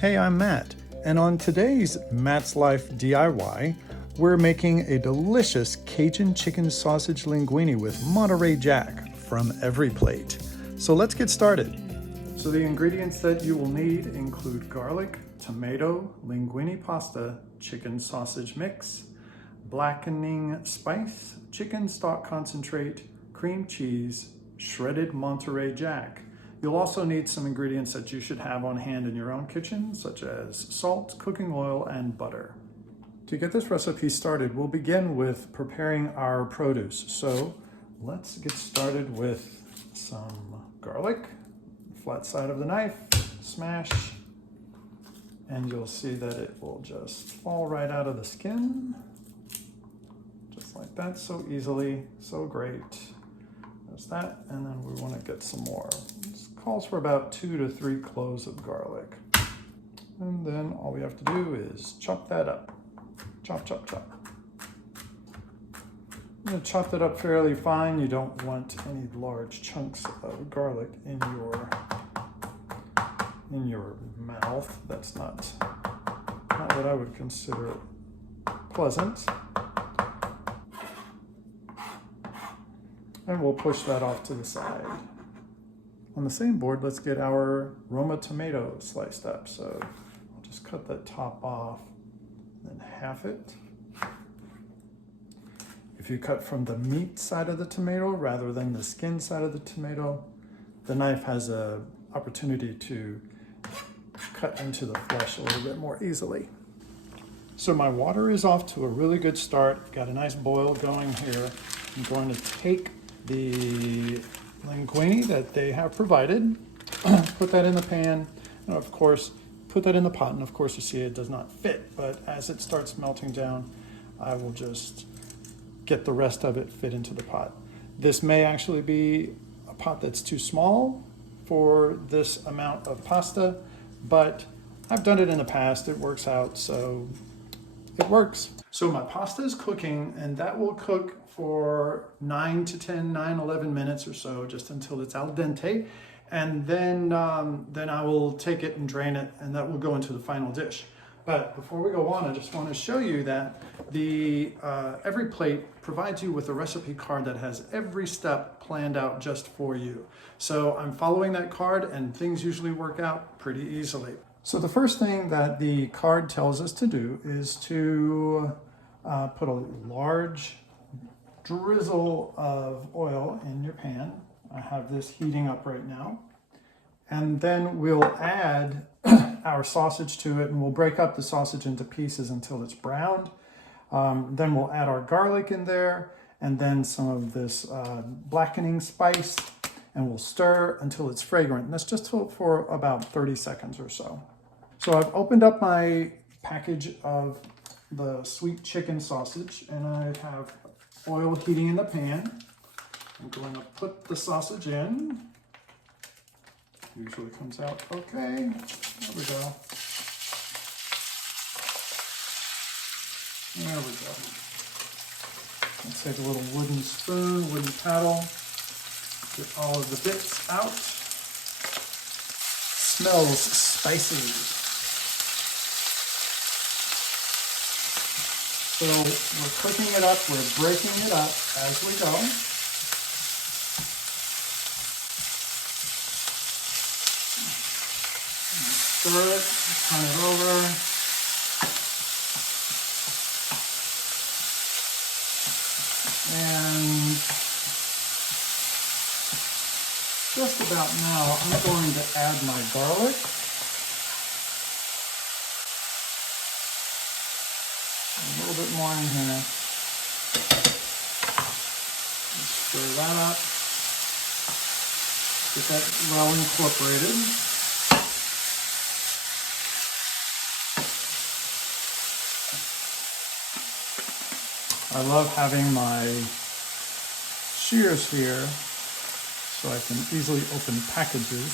Hey, I'm Matt, and on today's Matt's Life DIY, we're making a delicious Cajun chicken sausage linguine with Monterey Jack from EveryPlate. So let's get started. So the ingredients that you will need include garlic, tomato, linguine pasta, chicken sausage mix, blackening spice, chicken stock concentrate, cream cheese, shredded Monterey Jack. You'll also need some ingredients that you should have on hand in your own kitchen, such as salt, cooking oil, and butter. To get this recipe started, we'll begin with preparing our produce. So let's get started with some garlic, flat side of the knife, smash, and you'll see that it will just fall right out of the skin, just like that, so easily, so great. There's that, and then we want to get some more. This calls for about 2 to 3 cloves of garlic. And then all we have to do is chop that up. Chop, chop, chop. I'm going to chop that up fairly fine. You don't want any large chunks of garlic in your mouth. That's not what I would consider pleasant. And we'll push that off to the side. On the same board, let's get our Roma tomato sliced up. So I'll just cut that top off, then half it. If you cut from the meat side of the tomato rather than the skin side of the tomato, the knife has an opportunity to cut into the flesh a little bit more easily. So my water is off to a really good start. Got a nice boil going here. I'm going to take the linguine that they have provided, put that in the pan, and of course, put that in the pot. And of course, you see it does not fit, but as it starts melting down, I will just get the rest of it fit into the pot. This may actually be a pot that's too small for this amount of pasta, but I've done it in the past. It works out, so it works. So my pasta is cooking, and that will cook for 11 minutes or so, just until it's al dente. And then I will take it and drain it, and that will go into the final dish. But before we go on, I just want to show you that the EveryPlate provides you with a recipe card that has every step planned out just for you. So I'm following that card, and things usually work out pretty easily. So the first thing that the card tells us to do is to put a large drizzle of oil in your pan. I have this heating up right now. And then we'll add our sausage to it, and we'll break up the sausage into pieces until it's browned. Then we'll add our garlic in there, and then some of this blackening spice, and we'll stir until it's fragrant. And that's just for about 30 seconds or so. So I've opened up my package of the sweet chicken sausage, and I have oil heating in the pan. I'm going to put the sausage in. Usually comes out okay. There we go. There we go. Let's take a little wooden spoon, wooden paddle, get all of the bits out. Smells spicy. So we're cooking it up, we're breaking it up as we go. Stir it, turn it over. And just about now, I'm going to add my garlic. A little bit more in here. Stir that up. Get that well incorporated. I love having my shears here so I can easily open packages.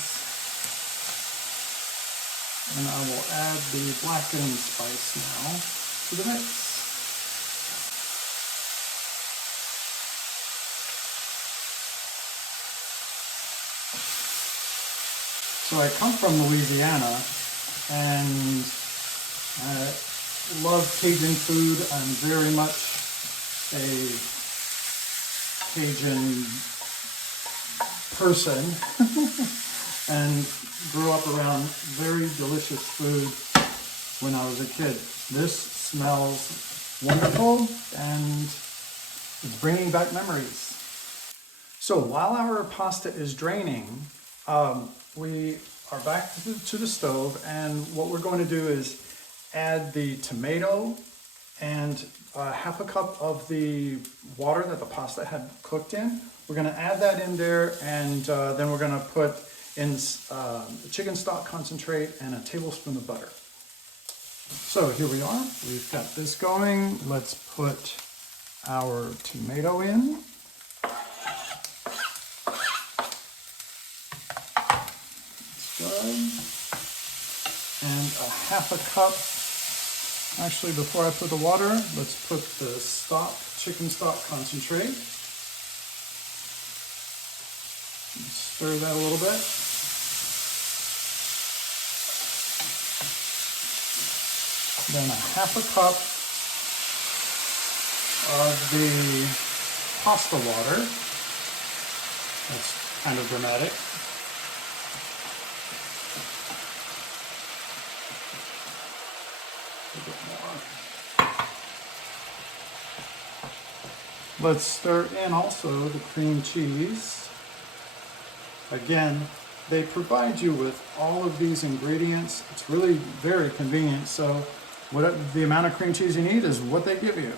And I will add the blackening spice now to the mix. So I come from Louisiana, and I love Cajun food. I'm very much a Cajun person and grew up around very delicious food when I was a kid. This smells wonderful and it's bringing back memories. So while our pasta is draining, we are back to the stove, and what we're going to do is add the tomato and half a cup of the water that the pasta had cooked in. We're going to add that in there, and then we're going to put in chicken stock concentrate and a tablespoon of butter. So here we are. We've got this going. Let's put our tomato in. And a half a cup, actually before I put the water, let's put the chicken stock concentrate. Stir that a little bit. Then a half a cup of the pasta water. That's kind of dramatic. A bit more. Let's stir in also the cream cheese. Again, they provide you with all of these ingredients. It's really very convenient. So whatever the amount of cream cheese you need is what they give you.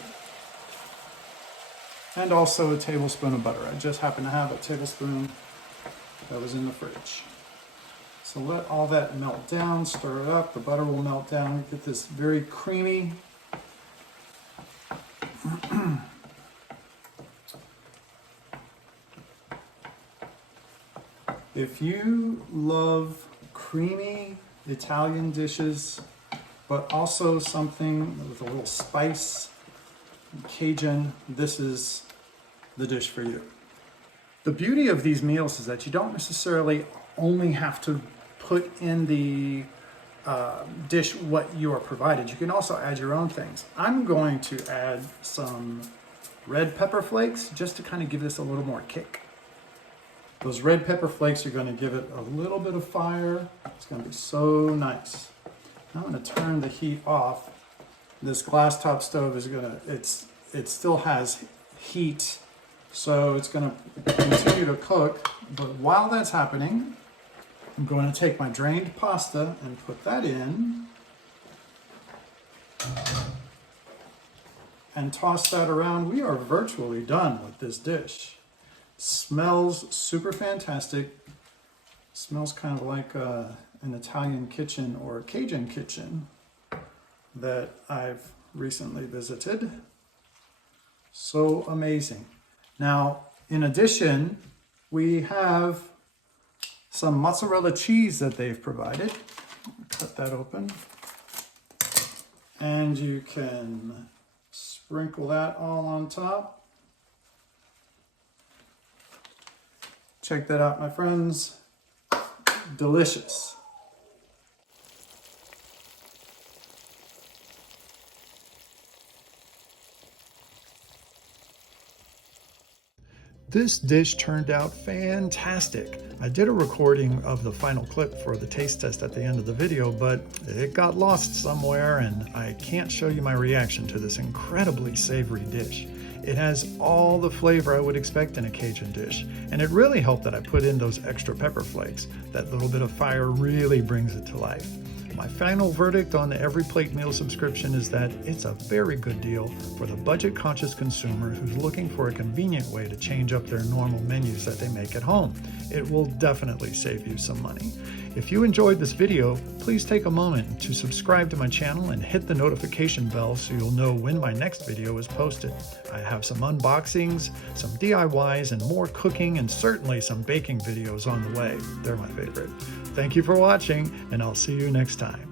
And also a tablespoon of butter. I just happen to have a tablespoon that was in the fridge. So let all that melt down, stir it up, the butter will melt down, get this very creamy. If you love creamy Italian dishes, but also something with a little spice, Cajun, this is the dish for you. The beauty of these meals is that you don't necessarily only have to put in the dish what you are provided. You can also add your own things. I'm going to add some red pepper flakes just to kind of give this a little more kick. Those red pepper flakes are going to give it a little bit of fire. It's going to be so nice. Now I'm going to turn the heat off. This glass top stove is going to, it still has heat, so it's going to continue to cook. But while that's happening, I'm going to take my drained pasta and put that in and toss that around. We are virtually done with this dish. Smells super fantastic. Smells kind of like an Italian kitchen or a Cajun kitchen that I've recently visited. So amazing. Now, in addition, we have some mozzarella cheese that they've provided. Cut that open. And you can sprinkle that all on top. Check that out, my friends. Delicious. This dish turned out fantastic. I did a recording of the final clip for the taste test at the end of the video, but it got lost somewhere and I can't show you my reaction to this incredibly savory dish. It has all the flavor I would expect in a Cajun dish, and it really helped that I put in those extra pepper flakes. That little bit of fire really brings it to life. My final verdict on the EveryPlate meal subscription is that it's a very good deal for the budget-conscious consumer who's looking for a convenient way to change up their normal menus that they make at home. It will definitely save you some money. If you enjoyed this video, please take a moment to subscribe to my channel and hit the notification bell so you'll know when my next video is posted. I have some unboxings, some DIYs, and more cooking, and certainly some baking videos on the way. They're my favorite. Thank you for watching, and I'll see you next time.